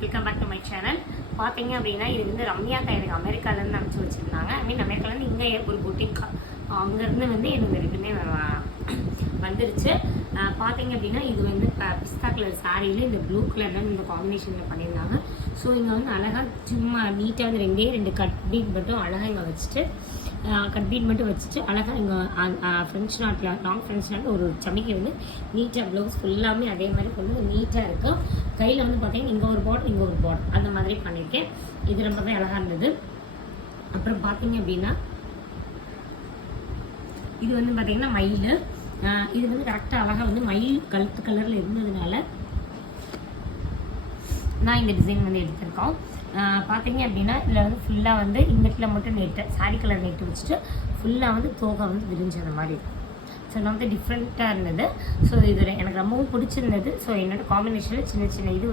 Welcome back to my channel. பார்த்தீங்க அப்படின்னா இது வந்து ரம்யாக்கா எனக்கு அமெரிக்காவிலேருந்து அனுப்பிச்சி வச்சுருந்தாங்க. அமெரிக்காவிலேருந்து இங்கே ஒரு புட்டிக் அங்கேருந்து வந்து எனக்கு ரெண்டுமே வந்துருச்சு. பார்த்தீங்க அப்படின்னா இது வந்து பிஸ்தா கலர் சாரியில் இந்த ப்ளூ கலரில் இந்த காம்பினேஷனில் பண்ணியிருந்தாங்க. ஸோ இங்கே வந்து அழகாக சும்மா நீட்டாக வந்து ரெண்டு கட் பீட் மட்டும் அழகாக இங்கே வச்சுட்டு அழகாக இங்கே ஃப்ரெஞ்ச் நாட்டில் லாங் ஃப்ரெஞ்ச் நாட்டில் ஒரு சமைக்கை வந்து நீட்டாக ப்ளவுஸ் ஃபுல்லாமே அதே மாதிரி கொண்டு நீட்டாக இருக்கும். கையில் வந்து பார்த்தீங்கன்னா இங்கே ஒரு பாட் அந்த மாதிரி பண்ணியிருக்கேன். இது ரொம்பவே அழகாக இருந்தது. அப்புறம் பார்த்தீங்க அப்படின்னா இது வந்து பார்த்தீங்கன்னா மயில். இது வந்து கரெக்டாக அழகாக வந்து மயில் கழுத்து கலரில் இருந்ததுனால நான் இந்த டிசைன் வந்து எடுத்திருக்கோம். பார்த்தீங்க அப்படின்னா இதில் வந்து ஃபுல்லாக வந்து இங்கத்தில் மட்டும் நெட்டு சாரி கலர் நெட்டு வச்சுட்டு ஃபுல்லாக வந்து தோகை வந்து விரிஞ்சது மாதிரி இருக்கும். ஸோ இது வந்து டிஃப்ரெண்ட்டாக இருந்தது. ஸோ இது எனக்கு ரொம்பவும் பிடிச்சிருந்தது. ஸோ என்னோடய காம்பினேஷனில் சின்ன இது